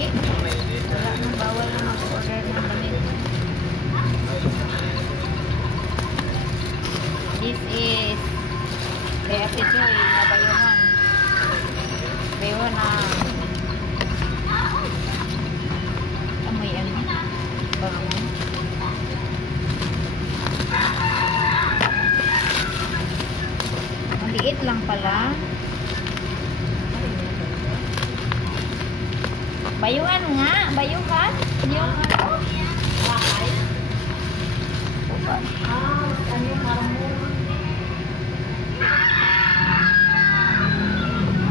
Hindi. Wala nang bawal na mag-order ng ganito. This is kay Ate Joy na bayuhan. Bayuhan na amoy ano? Bangamoy. Maliit lang pala. Bayuhan nga, bayuhan. Yung ano? Bakay. Ano yung marmol?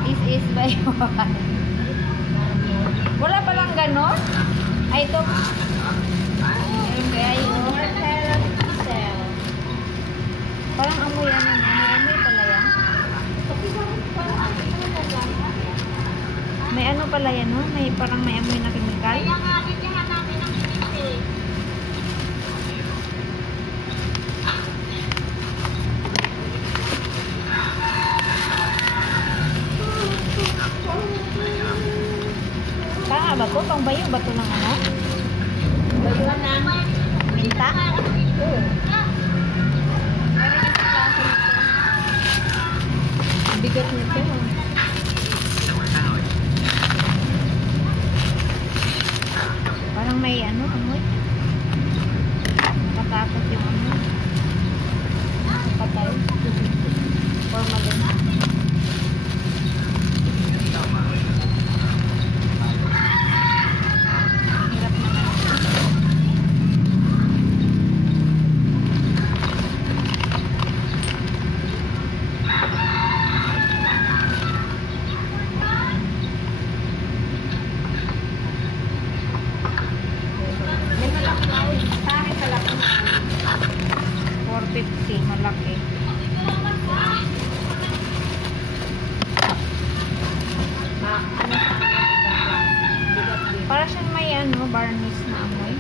This is bayuhan. Wala palang ganon? Ay, ito. Kaya yun. Parang amoy ano. Amoy pala yan. May ano pala yan, no? May parang may amoy na chemical. Kaya nga, bibigyan namin ng pinti. Tanga ba to? Pang bayo ba to ng ano? Bayuhan ng Minta? Oo. Ang bigat nito. Parang may ano, amoy. Nakatakot yung amoy. Patay. Formalin. Hirap naman. Pare pala kung 450, malaki. Para siyang may ano, varnish na amoy.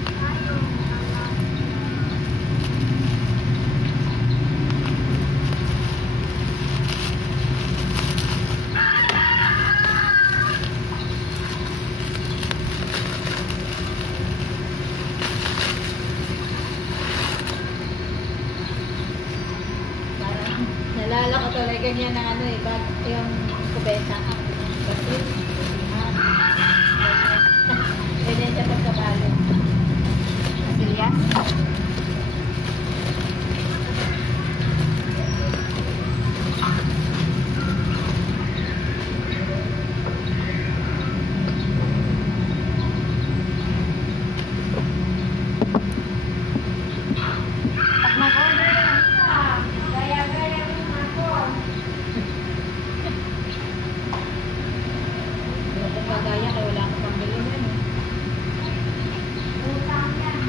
nalala ko talaga niya ng ano eh, bag yung kubeta. Kasi, ganyan siya pagkabalo. Kasilyas. Pag mag-order lang ka, gaya-gaya mo ako. Hindi ko pagkagaya kaya wala akong pambili na. Utang yan.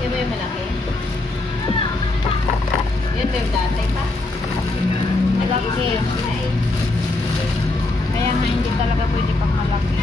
Yan ba yung malaki? Yan ba yung dati pa? Malaki. Kaya nga hindi talaga pwede pang malaki.